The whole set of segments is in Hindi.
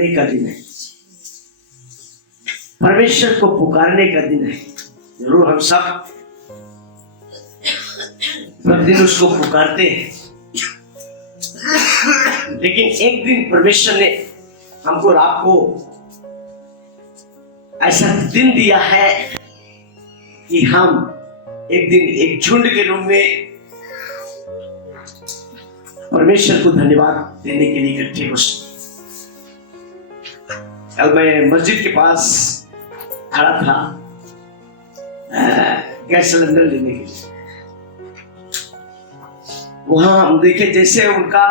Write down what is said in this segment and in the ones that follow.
करने का दिन है, परमेश्वर को पुकारने का दिन है। जरूर हम सब प्रतिदिन उसको पुकारते हैं, लेकिन एक दिन परमेश्वर ने हमको और आपको ऐसा दिन दिया है कि हम एक दिन एक झुंड के रूप में परमेश्वर को धन्यवाद देने के लिए इकट्ठे हो सके। कल मैं मस्जिद के पास खड़ा था गैस सिलेंडर लेने के लिए। वहां हम देखे जैसे उनका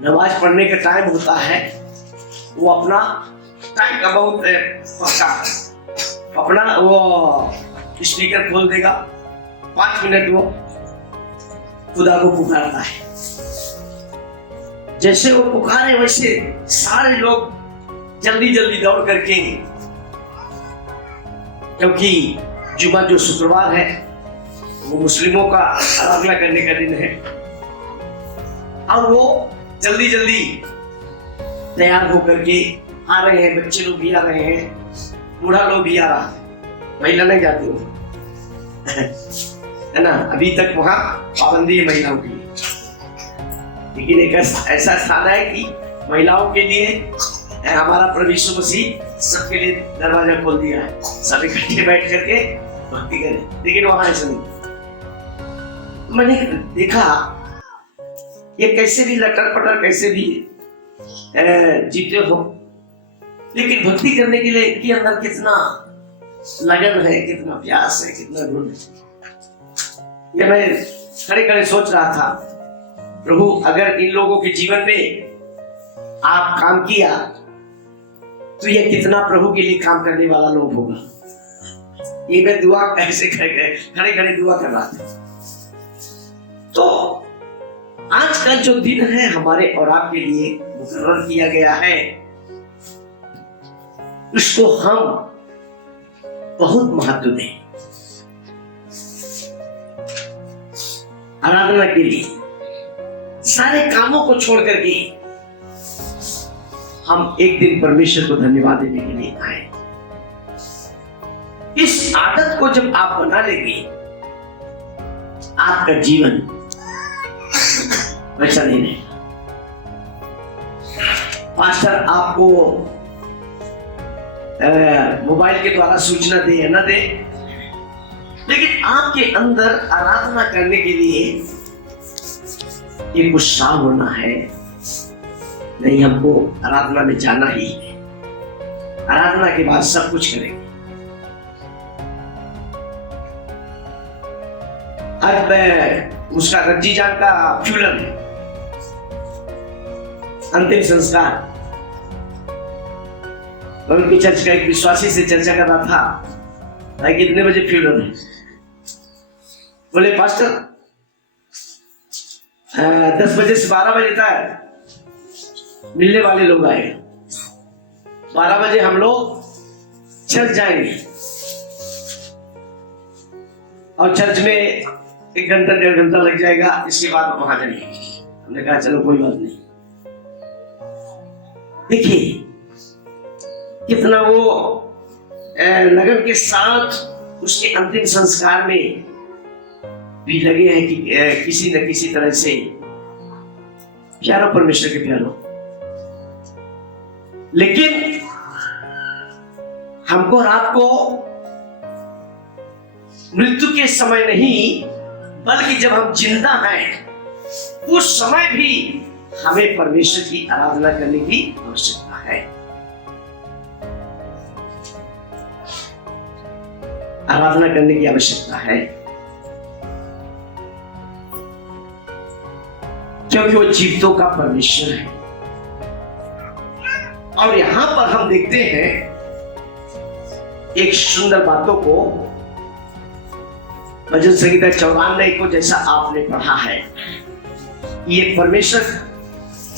नमाज पढ़ने का टाइम होता है, वो अपना टाइम का बहुत पक्का अपना वो स्पीकर खोल देगा, 5 मिनट वो खुदा को पुकारता है। जैसे वो पुकारे वैसे सारे लोग जल्दी जल्दी दौड़ करके, क्योंकि जुमा जो शुक्रवार है वो मुस्लिमों का आराधना करने का दिन है, और वो जल्दी जल्दी तैयार होकर के आ रहे हैं। बच्चे लोग भी आ रहे हैं, बूढ़ा लोग भी आ रहा है, महिला नहीं जाती हो है ना। अभी तक वहां पाबंदी है महिलाओं के लिए, लेकिन एक ऐसा स्थान है कि महिलाओं के लिए हमारा प्रभु यीशु मसीह सबके लिए दरवाजा खोल दिया है, सब इकट्ठे बैठ करके भक्ति करें। लेकिन वहां ऐसा नहीं। मैंने देखा ये कैसे भी लटर पटर कैसे भी जीते हो, लेकिन भक्ति करने के लिए इनके अंदर कितना लगन है, कितना प्यास है, कितना गुण है। ये मैं खड़े खड़े सोच रहा था, प्रभु अगर इन लोगों के जीवन में आप काम किया तो ये कितना प्रभु के लिए काम करने वाला लोग होगा। ये मैं दुआ ऐसे खड़े खड़े दुआ कर रहा था। तो आज का जो दिन है हमारे और आपके लिए मुकर्रर किया गया है, उसको हम बहुत महत्व दें। आराधना के लिए सारे कामों को छोड़ करके हम एक दिन परमेश्वर को धन्यवाद देने के लिए आए। इस आदत को जब आप बना लेंगे, आपका जीवन वैसा नहीं रहेगा। पास्टर आपको मोबाइल के द्वारा सूचना दे या ना दे, लेकिन आपके अंदर आराधना करने के लिए एक उत्साह होना है। नहीं, हमको आराधना में जाना ही है, आराधना के बाद सब कुछ करेंगे। अब उसका रज्जी जान का फ्यूलन है, अंतिम संस्कार। उनकी चर्च का एक विश्वासी से चर्चा कर रहा था भाई कितने बजे फ्यूलन है। बोले पास्टर 10 बजे से 12 बजे तक मिलने वाले लोग आएंगे, 12 बजे हम लोग चर्च जाएंगे और चर्च में 1 घंटा 1.5 घंटा लग जाएगा, इसके बाद वहां जाएंगे। हमने कहा चलो कोई बात नहीं। देखिए कितना वो लगन के साथ उसके अंतिम संस्कार में भी लगे हैं कि किसी न किसी तरह से प्यारो परमेश्वर के प्यारो। लेकिन हमको और आपको मृत्यु के समय नहीं, बल्कि जब हम जिंदा हैं उस समय भी हमें परमेश्वर की आराधना करने की आवश्यकता है। आराधना करने की आवश्यकता है, क्योंकि वो जीवितों का परमेश्वर है। और यहां पर हम देखते हैं एक सुंदर बातों को, भजन संहिता 94 को जैसा आपने पढ़ा है, ये परमेश्वर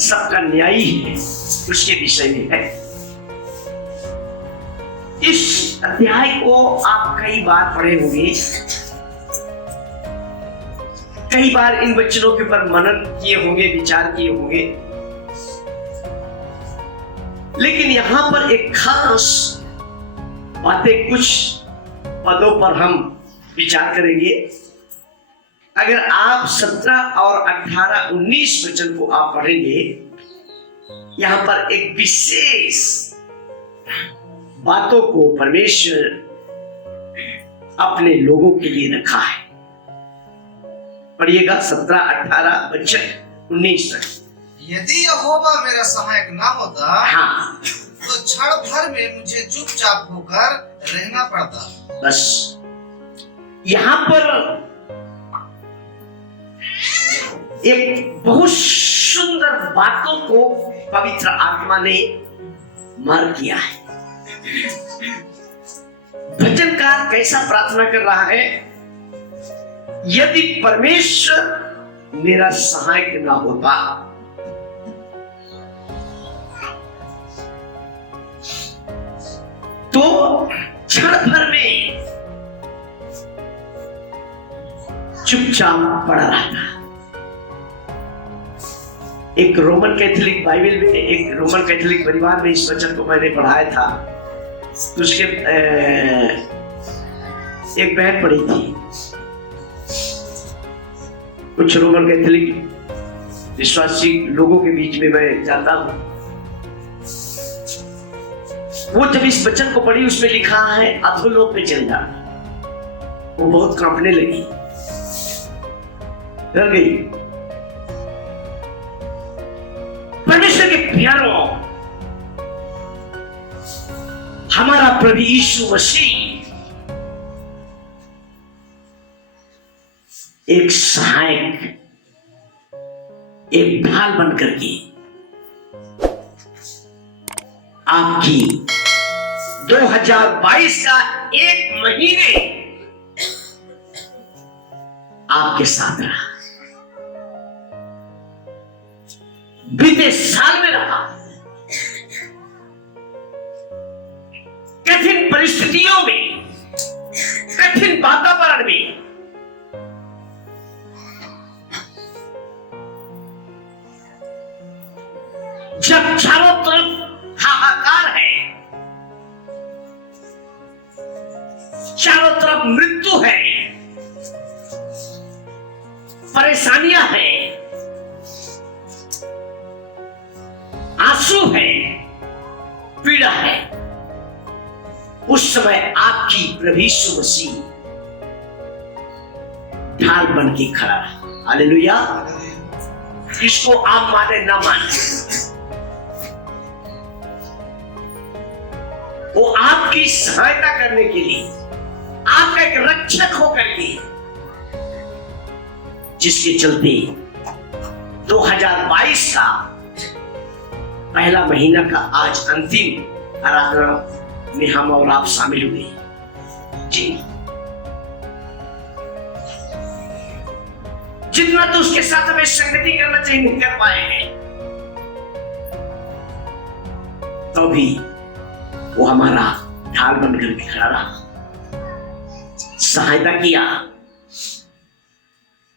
सबका न्यायी है, उसके विषय में है। इस अध्याय को आप कई बार पढ़े होंगे, कई बार इन वचनों के ऊपर मनन किए होंगे, विचार किए होंगे। लेकिन यहां पर एक खास बातें, कुछ पदों पर हम विचार करेंगे। अगर आप 17 और 18, 19 वचन को आप पढ़ेंगे, यहां पर एक विशेष बातों को परमेश्वर अपने लोगों के लिए रखा है। पढ़िएगा 17, 18 वचन 19 तक। यदि यहोवा मेरा सहायक ना होता, हाँ, तो क्षण भर में मुझे चुपचाप होकर रहना पड़ता। बस यहां पर एक बहुत सुंदर बातों को पवित्र आत्मा ने मार्क किया है। भजनकार कैसा प्रार्थना कर रहा है? यदि परमेश्वर मेरा सहायक ना होता, तो क्षण भर में चुपचाप पड़ा रहता। एक रोमन कैथोलिक बाइबल में, एक रोमन कैथोलिक परिवार में इस वचन को मैंने पढ़ाया था। तो उसके एक बहन पढ़ी थी। कुछ रोमन कैथोलिक विश्वासी लोगों के बीच में मैं जाता हूं। वो जब इस वचन को पढ़ी, उसमें लिखा है अधोलोक पे चल जाना। वो बहुत कांपने लगी, डर गई। परमेश्वर के प्यारों, हमारा प्रभु यीशु मसीह एक सहायक, एक ढाल बनकर के आपकी 2022 का एक महीने आपके साथ रहा, बीते साल में रहा। कठिन परिस्थितियों में, कठिन वातावरण में जब चारों तरफ हाहाकार है, चारों तरफ मृत्यु है, परेशानियां हैं, आंसू है, पीड़ा है, उस समय आपकी प्रभु यीशु मसीह ढाल बन के खड़ा रहा। हालेलुया। इसको आप माने ना माने, वो आपकी सहायता करने के लिए, आपका एक रक्षक होकर के, जिसके चलते 2022 का पहला महीना का आज अंतिम आराधना में हम और आप शामिल हुए। जी, जितना तो उसके साथ हमें संगति करना चाहिए नहीं कर पाए हैं, तो भी वो हमारा ढाल बनकर के खड़ा रहा, सहायता किया,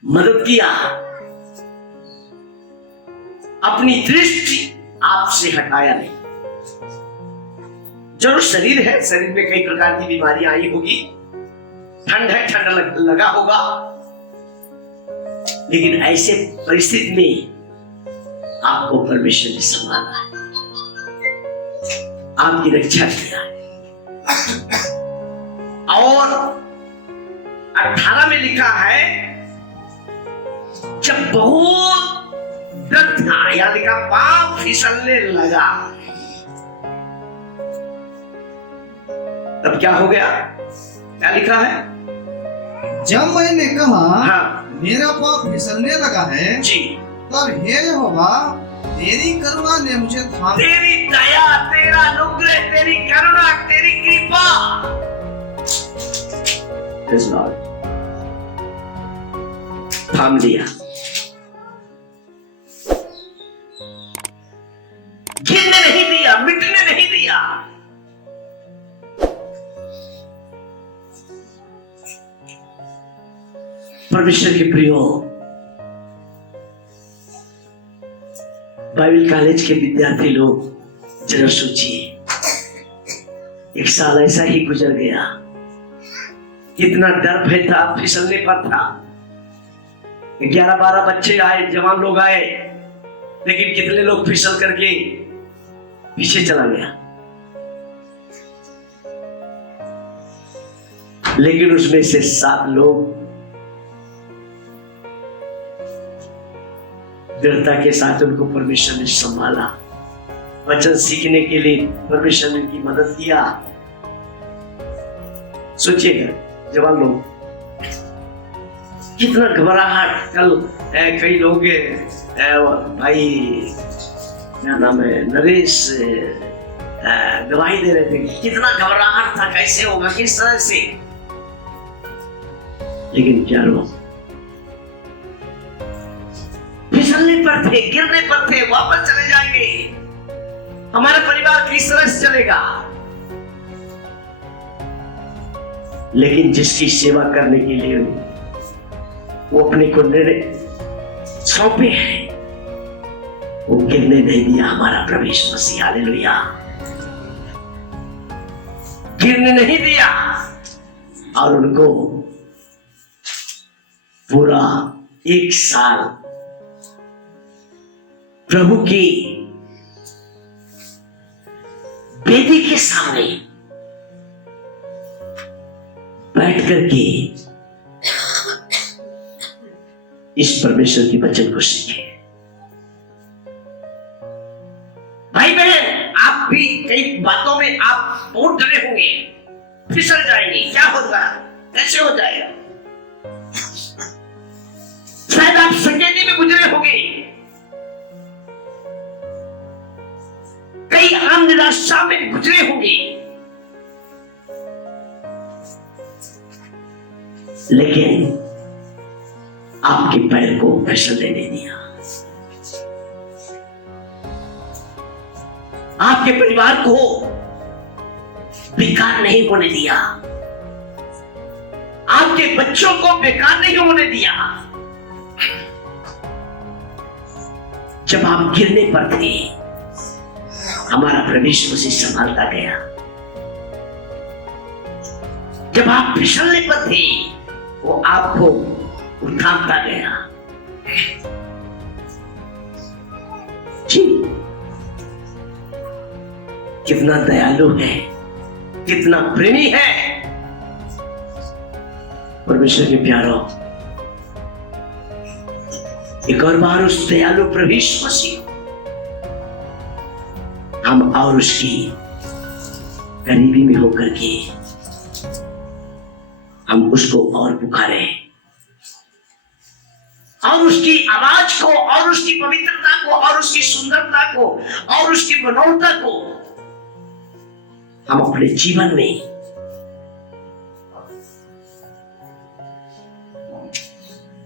मदद किया, अपनी दृष्टि आपसे हटाया नहीं। जरूर शरीर है, शरीर में कई प्रकार की बीमारियां आई होगी, ठंड है, ठंड लगा होगा, लेकिन ऐसे परिस्थिति में आपको परमेश्वर ने संभाला है, आपकी रक्षा किया है। और 18 में लिखा है, जब बहुत डर था, या लिखा पांव फिसलने लगा, तब क्या हो गया? क्या लिखा है? जब मैंने कहा, हाँ, मेरा पांव फिसलने लगा है जी, तब हे यहोवा तेरी करुणा ने मुझे थाम, तेरी दया, तेरा अनुग्रह, तेरी करुणा, तेरी कृपा थाम लिया, गिरने नहीं दिया, मिटने नहीं दिया। परमेश्वर के प्रियो, बाइबल कॉलेज के विद्यार्थी लोग, जरा सोचिए, एक साल ऐसा ही गुजर गया। कितना डर भय था, फिसलने पर था। 11-12 बच्चे आए, जवान लोग आए, लेकिन कितने लोग फिसल करके पीछे चला गया। लेकिन उसमें से 7 लोग दृढ़ता के साथ उनको परमेश्वर ने संभाला। वचन सीखने के लिए परमेश्वर ने उनकी मदद किया। सोचिएगा जवान लोग, कितना घबराहट। कल कई लोग भाई क्या नाम है, नरेश गवाही दे रहे थे, कितना घबराहट था, कैसे होगा, किस तरह से। लेकिन क्या लोग फिसलने पर थे, गिरने पर थे, वापस चले जाएंगे, हमारा परिवार किस तरह से चलेगा। लेकिन जिसकी सेवा करने के लिए वो अपने को निर्णय सौंपे हैं, वो गिरने नहीं दिया। हमारा प्रभु यीशु मसीह, हालेलुया, गिरने नहीं दिया और उनको पूरा 1 साल प्रभु की वेदी के सामने बैठ करके इस परमेश्वर के वचन को सीखे। भाई बहन, आप भी कई बातों में आप बहुत डरे होंगे, फिसल जाएंगे, क्या होगा, कैसे हो जाएगा। शायद आप संकेती में गुजरे होंगे, कई आम निराशा में गुजरे होंगे, लेकिन आपके पैर को फिसलने नहीं दिया। आपके परिवार को बेकार नहीं होने दिया, आपके बच्चों को बेकार नहीं होने दिया। जब आप गिरने पर थे, हमारा प्रभु यीशु मसीह संभालता गया। जब आप फिसलने पर थे, वो आपको उठाता गया। जी, कितना दयालु है, कितना प्रेमी है परमेश्वर के प्यारों। एक और बार उस दयालु प्रभु यीशु मसीह हम और उसकी करीबी में होकर के हम उसको और पुकारे और उसकी आवाज को और उसकी पवित्रता को और उसकी सुंदरता को और उसकी मनोहरता को हम अपने जीवन में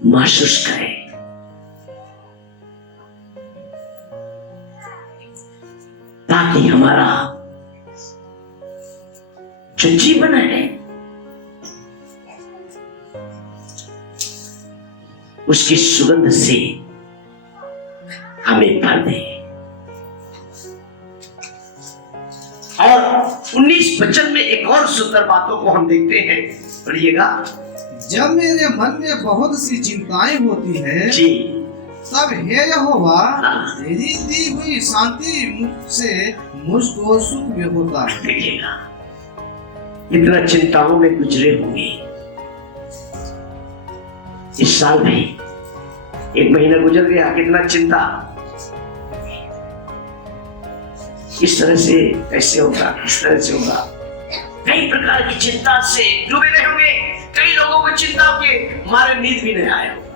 महसूस करें। ताकि हमारा जो जीवन है उसकी सुगंध से हमें भर दे। और 19 वचन में एक और सुंदर बातों को हम देखते हैं, पढ़िएगा। जब मेरे मन में बहुत सी चिंताएं होती है जी, तब हे यहोवा तेरी दी हुई शांति से मुझको सुख में होता है। देखिएगा, इतना चिंताओं में गुजरे होंगे। इस साल में 1 महीना गुजर गया, कितना चिंता, इस तरह से कैसे होगा, इस तरह से होगा। कई प्रकार की चिंता से डूबे रहे होंगे। कई लोगों को चिंता के मारे नींद भी नहीं आया होगा।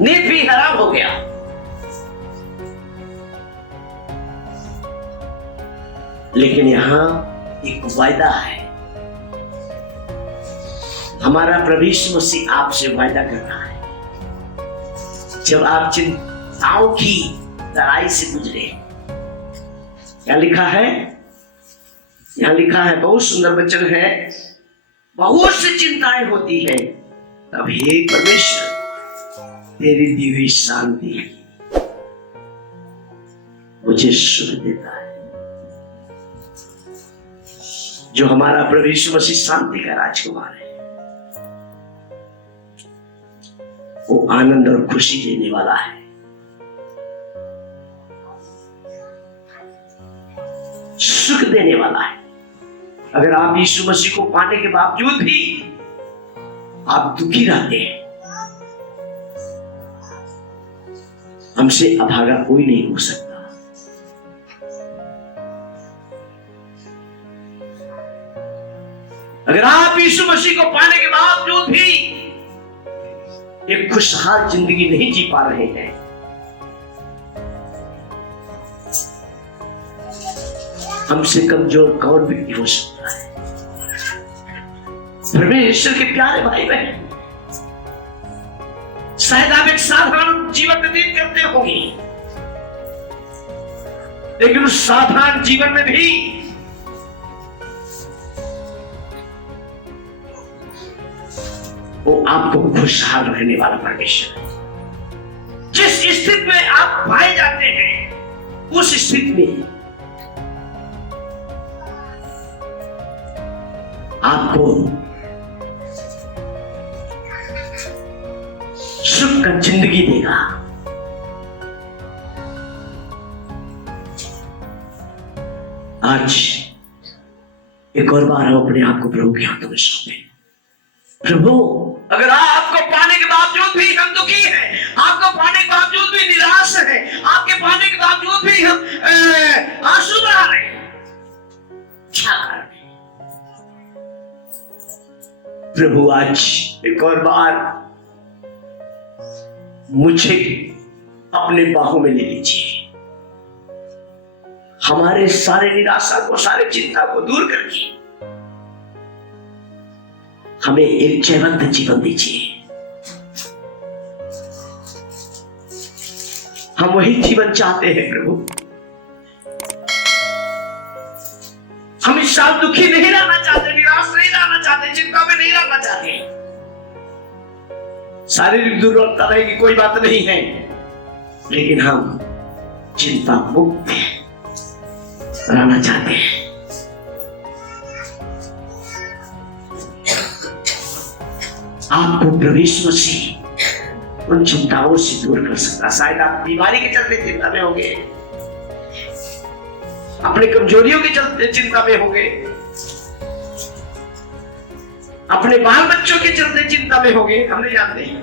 नींद भी हराम हो गया। लेकिन यहां एक वायदा है। हमारा प्रभु यीशु मसीह आपसे वायदा करता है, जब आप चिंताओं की तराई से गुजरे। क्या लिखा है? यहां लिखा है, बहुत सुंदर वचन है, बहुत सी चिंताएं होती है, तब हे परमेश्वर तेरी दी हुई शांति मुझे सुख देता है। जो हमारा प्रभु यीशु मसीह शांति का राजकुमार है, वो आनंद और खुशी देने वाला है, सुख देने वाला है। अगर आप यीशु मसीह को पाने के बावजूद भी आप दुखी रहते हैं, हमसे अभागा कोई नहीं हो सकता। अगर आप यीशु मसीह को पाने के बावजूद भी एक खुशहाल जिंदगी नहीं जी पा रहे हैं, हमसे कमजोर कौन व्यक्ति हो सकता है? परमेश्वर के प्यारे भाई बहन, शायद आप एक साधारण जीवन व्यतीत करते होंगे, लेकिन उस साधारण जीवन में भी वो आपको खुशहाल रहने वाला परमेश्वर है। जिस स्थिति में आप पाए जाते हैं, उस स्थिति में आपको सुख का जिंदगी देगा। आज एक और बार हम अपने आप को प्रभु के हाथों में सौंपे। प्रभु, अगर आपको पाने के बावजूद भी हम दुखी हैं, आपको पाने के बावजूद भी निराश हैं, आपके पाने के बावजूद भी हम आंसू बहा रहे हैं, क्या कारण है? प्रभु, आज एक और बार मुझे अपने बाहों में ले लीजिए। हमारे सारे निराशा को, सारे चिंता को दूर करके हमें एक जयवंत जीवन दीजिए। हम वही जीवन चाहते हैं प्रभु। हम इस साल दुखी नहीं रहना चाहते, निराश नहीं रहना चाहते, चिंता में नहीं रहना चाहते। शारीरिक दुर्बलता रहेगी, कोई बात नहीं है, लेकिन हम चिंता मुक्त रहना चाहते हैं। आपको प्रभु यीशु मसीह उन चिंताओं से दूर कर सकता। शायद आप बीमारी के चलते चिंता में होंगे, अपने कमजोरियों के चलते चिंता में होंगे, अपने बाल बच्चों के चलते चिंता में होंगे, हम नहीं जानते हैं।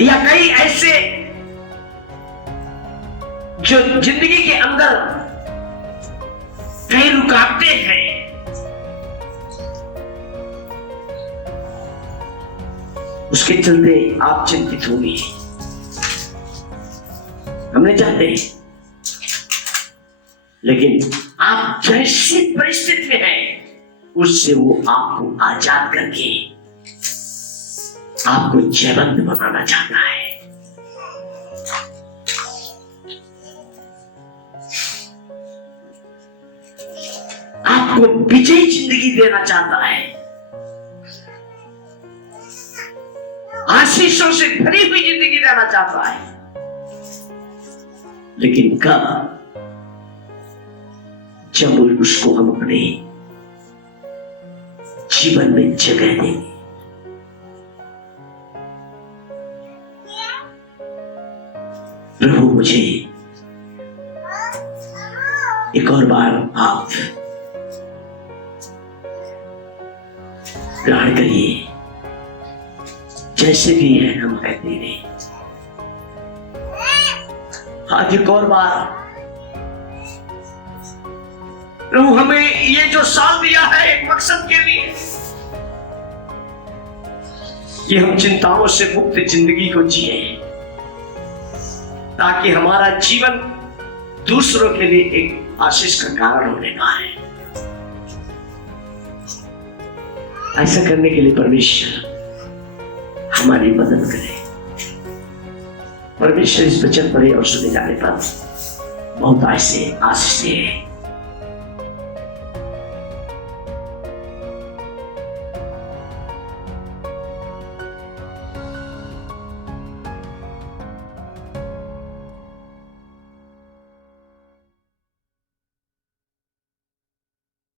या कई ऐसे जो जिंदगी के अंदर कई रुकावटें हैं, उसके चलते आप चिंतित होंगे, हम नहीं जानते। लेकिन आप जैसी परिस्थिति में हैं, उससे वो आपको आजाद करके आपको जयवंत बनाना चाहता है। आपको विजयी जिंदगी देना चाहता है, आशीषों से भरी हुई जिंदगी देना चाहता है। लेकिन कब? जब उसको हम अपने जीवन में जगह देंगे। प्रभु, मुझे एक और बार आप ग्रहण करिए। जैसे भी है हम कहते हैं, आज एक और बार प्रभु हमें ये जो साल दिया है एक मकसद के लिए, कि हम चिंताओं से मुक्त जिंदगी को जिए, ताकि हमारा जीवन दूसरों के लिए एक आशीष का कारण होने का है। ऐसा करने के लिए परमेश्वर हमारी मदद करे। परमेश्वर इस वचन पढ़े और सुने जाने पर बहुत ऐसे आशीष दे।